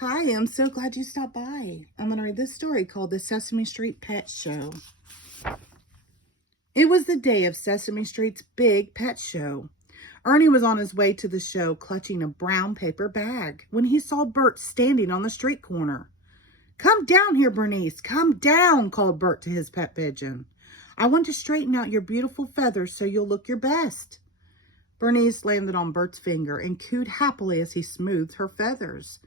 Hi, I'm so glad you stopped by. I'm going to read this story called The Sesame Street Pet Show. It was the day of Sesame Street's big pet show. Ernie was on his way to the show clutching a brown paper bag when he saw Bert standing on the street corner. "Come down here, Bernice. Come down," called Bert to his pet pigeon. "I want to straighten out your beautiful feathers so you'll look your best." Bernice landed on Bert's finger and cooed happily as he smoothed her feathers.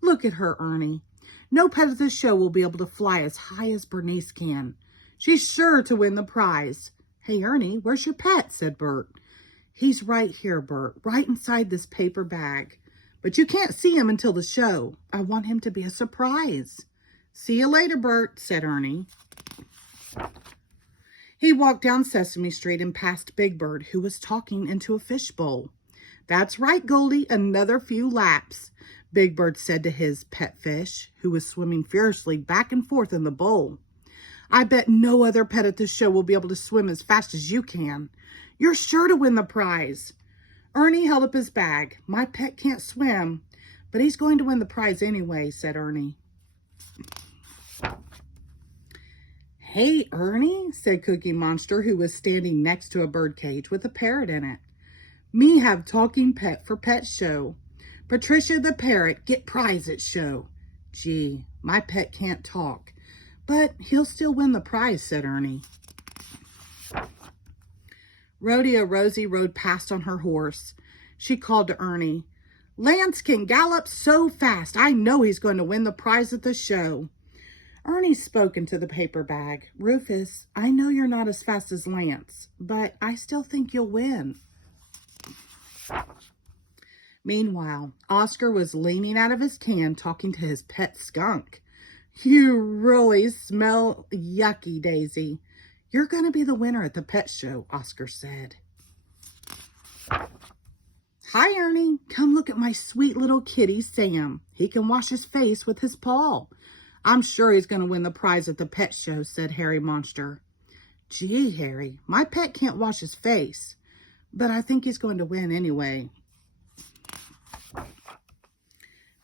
"Look at her, Ernie. No pet at the show will be able to fly as high as Bernice can. She's sure to win the prize." "Hey, Ernie, where's your pet?" said Bert. "He's right here, Bert, right inside this paper bag. But you can't see him until the show. I want him to be a surprise." "See you later, Bert," said Ernie. He walked down Sesame Street and passed Big Bird, who was talking into a fishbowl. "That's right, Goldie, another few laps," Big Bird said to his pet fish, who was swimming fiercely back and forth in the bowl. "I bet no other pet at this show will be able to swim as fast as you can. You're sure to win the prize." Ernie held up his bag. "My pet can't swim, but he's going to win the prize anyway," said Ernie. "Hey, Ernie," said Cookie Monster, who was standing next to a bird cage with a parrot in it. "Me have talking pet for pet show. Patricia the parrot get prize at show." "Gee, my pet can't talk, but he'll still win the prize," said Ernie. Rodeo Rosie rode past on her horse. She called to Ernie, "Lance can gallop so fast, I know he's going to win the prize at the show." Ernie spoke into the paper bag. "Rufus, I know you're not as fast as Lance, but I still think you'll win." Meanwhile, Oscar was leaning out of his can talking to his pet skunk. "You really smell yucky, Daisy. You're going to be the winner at the pet show," Oscar said. "Hi, Ernie. Come look at my sweet little kitty, Sam. He can wash his face with his paw. I'm sure he's going to win the prize at the pet show," said Harry Monster. "Gee, Harry, my pet can't wash his face, but I think he's going to win anyway."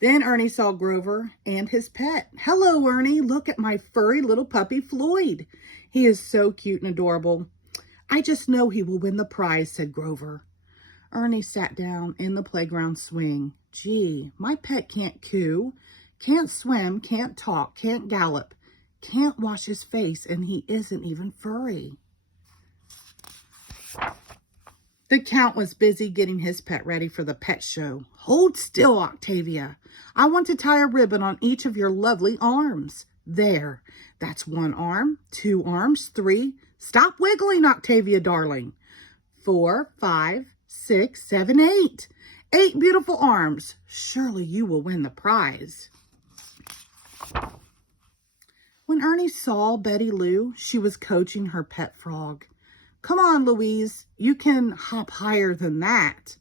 Then Ernie saw Grover and his pet. "Hello, Ernie. Look at my furry little puppy, Floyd. He is so cute and adorable. I just know he will win the prize," said Grover. Ernie sat down in the playground swing. "Gee, my pet can't coo, can't swim, can't talk, can't gallop, can't wash his face, and he isn't even furry." The Count was busy getting his pet ready for the pet show. "Hold still, Octavia. I want to tie a ribbon on each of your lovely arms. There, that's one arm, 2 arms, 3. Stop wiggling, Octavia, darling. 4, 5, 6, 7, 8. 8 beautiful arms. Surely you will win the prize." When Ernie saw Betty Lou, she was coaching her pet frog. "Come on, Louise, you can hop higher than that,"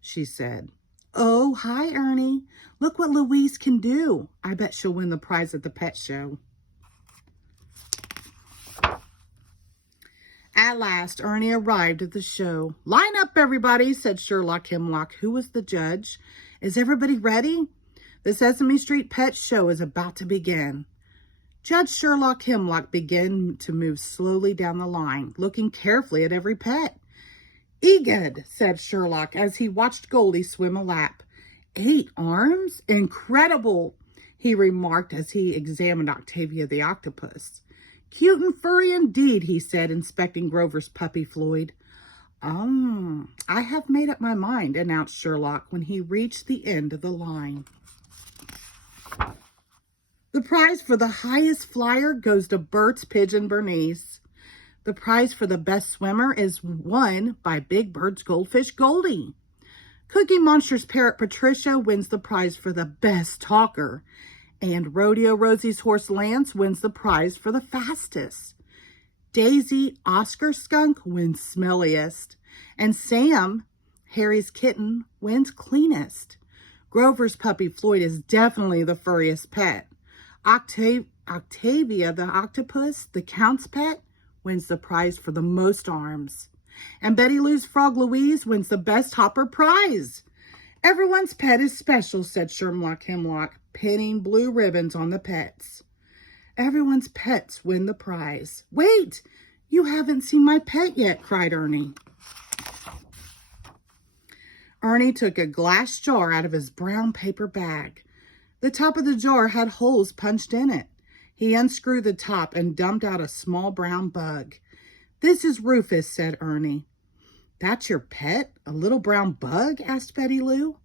she said. "Oh, hi, Ernie. Look what Louise can do. I bet she'll win the prize at the pet show." At last, Ernie arrived at the show. "Line up, everybody," said Sherlock Hemlock, who was the judge. "Is everybody ready? The Sesame Street Pet Show is about to begin." Judge Sherlock Hemlock began to move slowly down the line, looking carefully at every pet. "Egad," said Sherlock as he watched Goldie swim a lap. 8 arms? Incredible," he remarked as he examined Octavia the octopus. "Cute and furry indeed," he said, inspecting Grover's puppy, Floyd. I have made up my mind," announced Sherlock when he reached the end of the line. "The prize for the highest flyer goes to Bert's pigeon, Bernice. The prize for the best swimmer is won by Big Bird's goldfish, Goldie. Cookie Monster's parrot, Patricia, wins the prize for the best talker. And Rodeo Rosie's horse, Lance, wins the prize for the fastest. Daisy, Oscar skunk, wins smelliest. And Sam, Harry's kitten, wins cleanest. Grover's puppy, Floyd, is definitely the furriest pet. Octavia the octopus, the Count's pet, wins the prize for the most arms. And Betty Lou's frog, Louise, wins the best hopper prize. Everyone's pet is special, said Sherlock Hemlock, pinning blue ribbons on the pets. Everyone's pets win the prize. Wait, you haven't seen my pet yet, cried Ernie. Ernie took a glass jar out of his brown paper bag. The top of the jar had holes punched in it. He unscrewed the top and dumped out a small brown bug. This is Roffus, said Ernie. That's your pet? A little brown bug? Asked Betty Lou.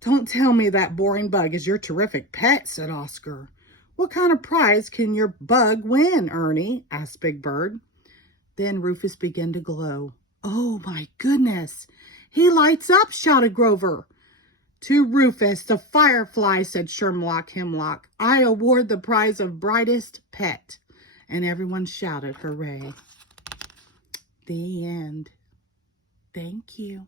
Don't tell me that boring bug is your terrific pet, said Oscar. What kind of prize can your bug win, Ernie? Asked Big Bird. Then Roffus began to glow. Oh, my goodness. He lights up, shouted Grover. To Roffus the Firefly, said Sherlock Hemlock, I award the prize of brightest pet. And everyone shouted hooray. The end. Thank you.